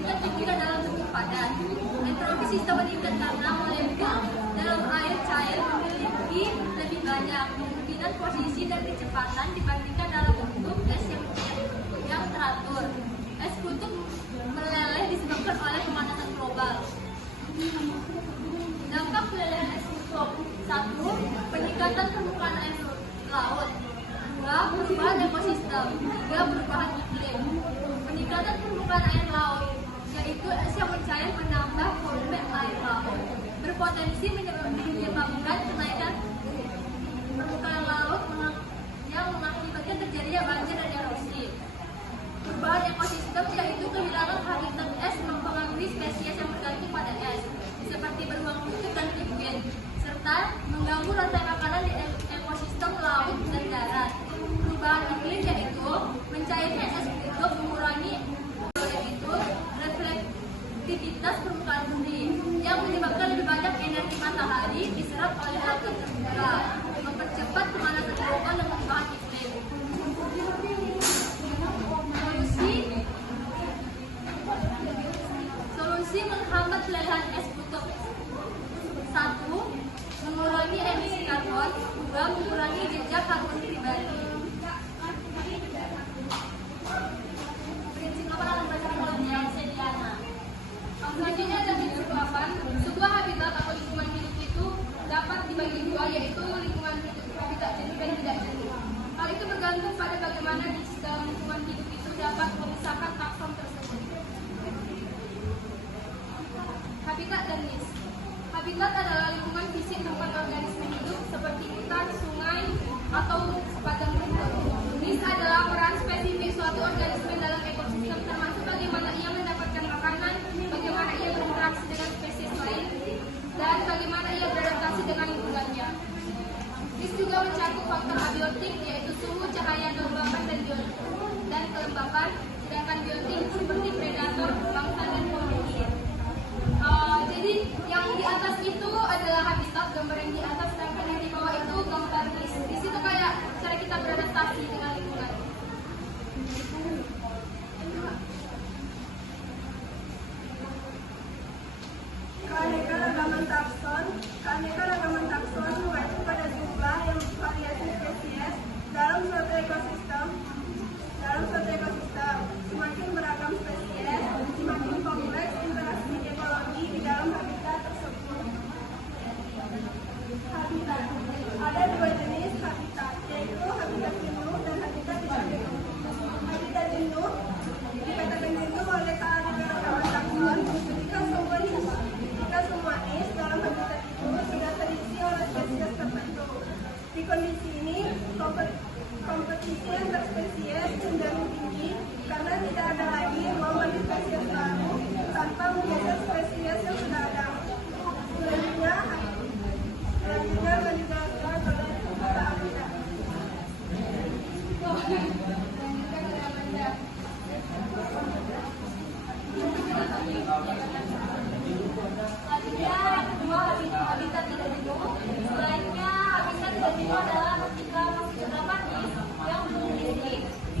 meningkat jika dalam bentuk padat. Entropi sistem meningkat karena molekul dalam air cair memiliki lebih banyak kemungkinan posisi dan kecepatan dibandingkan dalam bentuk es yang teratur. Es kutub meleleh disebabkan oleh pemanasan global. Dampak meleleh es kutub: 1. Peningkatan permukaan air laut. 2. Perubahan ekosistem. 3. Perubahan iklim. Peningkatan permukaan air laut, yaitu es yang mencair menambah volume air laut, berpotensi menyebabkan kenaikan permukaan laut yang mengakibatkan terjadinya banjir dan erosi. Perubahan ekosistem, yaitu kehilangan habitat es mempengaruhi spesies yang bergantung pada es, seperti beruang kutub dan penguin, serta mengganggu rantai makanan di ekosistem laut dan darat. Perubahan iklim, yaitu mencairnya es kutub mengurangi reflektivitas permukaan bumi yang menyebabkan lebih banyak energi matahari diserap oleh atap terbuka, mempercepat pemanasan global dan perubahan iklim. Solusi menghambat pelelehan es kutub: 1. Mengurangi emisi karbon. 2. Mengurangi jejak karbon pribadi. Prinsip 8 dalam bacaan kolonial Sediana. Selanjutnya ada prinsip 8. Sebuah habitat atau lingkungan hidup itu dapat dibagi dua, yaitu lingkungan hidup habitat jenuh dan tidak jenuh. Hal itu bergantung pada bagaimana di dalam lingkungan hidup itu dapat memisahkan takson tersebut. Habitat dan niche. Habitat adalah lingkungan fisik tempat organisme hidup seperti hutan, sungai, atau padang rumput. Niche adalah peran spesifik suatu organisme dalam ekosistem, termasuk bagaimana ia mendapatkan makanan, bagaimana ia berinteraksi dengan spesies lain, dan bagaimana ia beradaptasi dengan lingkungannya. Niche juga mencakup faktor abiotik, yaitu suhu, cahaya, kelembapan, dan kelembapan, sedangkan biotik seperti predator, bangsa, dan pemilik. Jadi yang di atas itu adalah habitat, gambar yang di atas, sedangkan yang di bawah itu gambar niche. Di situ kayak cara kita beradaptasi dengan lingkungan. Keanekaragaman takson. Keanekaragaman takson mengacu pada jumlah yang variasi spesies dalam suatu ekosistem. Semakin beragam spesies, semakin kompleks interaksi ekologi di dalam habitat tersebut. Habitat. Ada dua jenis habitat, yaitu habitat jenuh dan habitat tidak jenuh. Habitat jenuh dikatakan jenuh oleh keanekaragaman takson jika semua niche dalam habitat itu sudah terisi oleh spesies tertentu. Di kondisi ini, kompetisi antar spesies cenderung tinggi karena tidak ada lagi ruang bagi spesies baru tanpa menggeser spesies yang sudah ada. Selanjutnya akan dijelaskan oleh kata Amida. Selanjutnya, kedua, habitat tidak jenuh. Selainnya, habitat tidak jenuh adalah ketika masih terdapat niche yang belum terisi,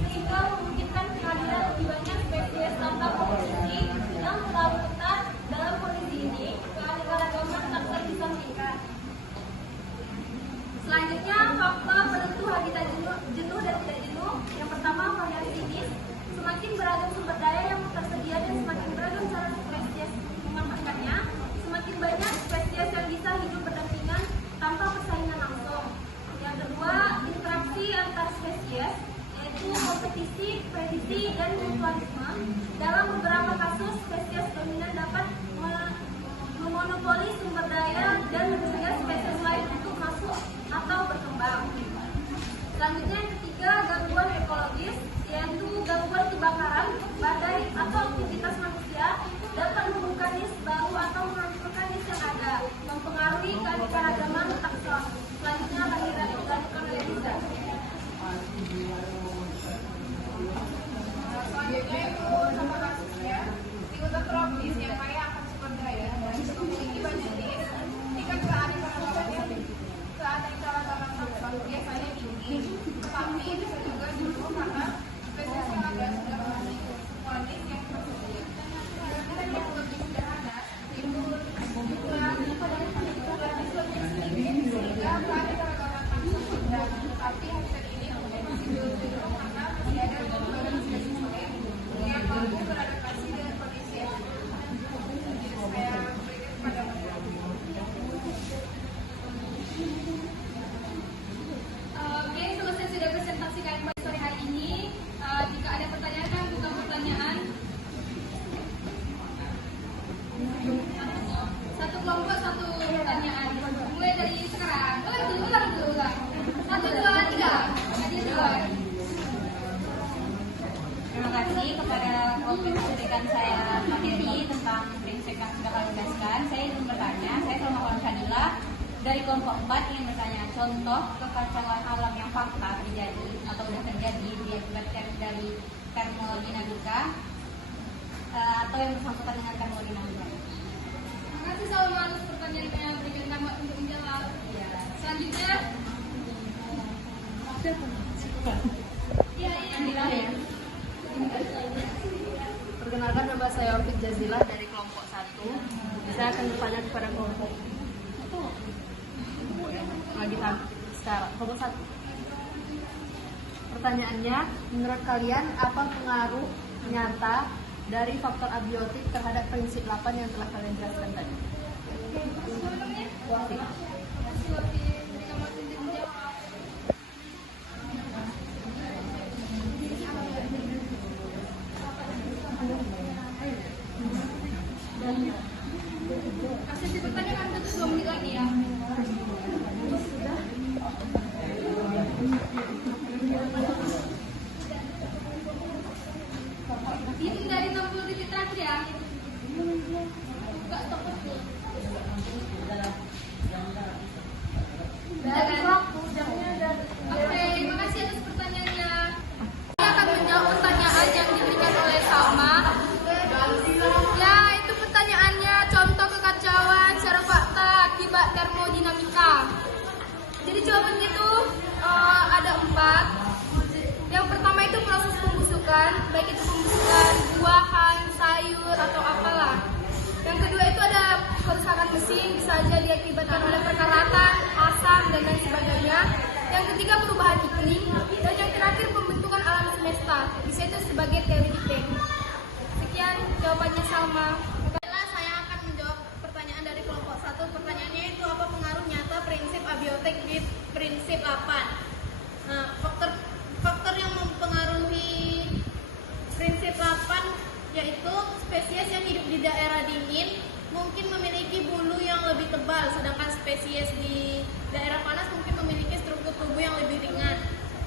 sehingga memungkinkan kehadiran lebih banyak spesies tanpa kompetisi yang terlalu ketat. Dalam kondisi ini, keanekaragaman takson bisa meningkat. Selanjutnya, faktor penentu habitat jenuh dan tidak jenuh. Yang pertama, variasi niche. Semakin beragam sumber daya yang tersedia dan semakin beragam cara spesies memanfaatkannya, semakin banyak spesies yang bisa hidup berdampingan tanpa persaingan langsung. Yang kedua, interaksi antar spesies, yaitu kompetisi, prediksi, dan mutualisme. Dalam beberapa kasus, spesies dominan dapat memonopoli sumber daya dan mencegah spesies lain untuk masuk atau berkembang. Selanjutnya, yang ketiga, gangguan ekologis, yaitu gangguan kebakaran, badai, atau aktivitas manusia dapat membuka niche baru atau menghancurkan niche yang ada, mempengaruhi keanekaragaman takson. Selanjutnya akan dilanjutkan oleh Lisa. Selanjutnya itu sama kasusnya di hutan tropis yang kaya akan sumber daya dan memiliki banyak niche. Tingkat keanekaragaman takson biasanya tinggi, tetapi bisa juga jenuh karena spesies yang ada sudah menghasilkan semua niche yang tersedia. kasih kepada kelompok rekan saya materi tentang prinsip yang sudah kami jelaskan. Saya ingin bertanya, saya Salma Syadila dari kelompok 4 ingin bertanya, contoh kekacauan alam yang fakta terjadi atau sudah terjadi diakibatkan dari termodinamika atau yang bersangkutan dengan termodinamika. Terima kasih Salma atas pertanyaan yang berikan Rahmat untuk menjawab. Selanjutnya, Perkenalkan, nama saya Orfit Jazilah dari kelompok 1. Saya akan bertanya kepada kelompok kelompok 1. Pertanyaannya, menurut kalian apa pengaruh nyata dari faktor abiotik terhadap prinsip 8 yang telah kalian jelaskan tadi? kasih pertanyaan untuk 2 menit lagi ya. Hitung dari 60 detik terakhir ya. Buka stop dulu. Oke, terima kasih atas pertanyaannya. Saya akan menjawab pertanyaan yang diberikan oleh Salma. Ya, itu pertanyaannya contoh kekacauan secara fakta akibat termodinamika. Jadi jawabannya itu ada 4. Yang pertama itu proses pembusukan, baik itu pembusukan buahan, sayur atau apalah. Yang kedua itu ada kerusakan mesin, bisa saja diakibatkan oleh perkaratan, asam dan lain sebagainya. Yang ketiga perubahan iklim, dan yang terakhir pembentukan alam semesta. Bisa itu sebagai teori Big Bang. Sekian jawabannya Salma. Baiklah, saya akan menjawab pertanyaan dari kelompok 1. Pertanyaannya itu apa pengaruh nyata prinsip abiotik di prinsip 8? Nah, faktor yang mempengaruhi prinsip 8 yaitu spesies yang hidup di daerah dingin mungkin memiliki bulu yang lebih tebal, sedangkan spesies di daerah panas mungkin memiliki struktur tubuh yang lebih ringan.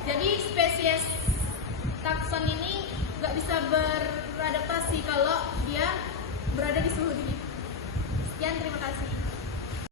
Jadi spesies takson ini nggak bisa beradaptasi kalau dia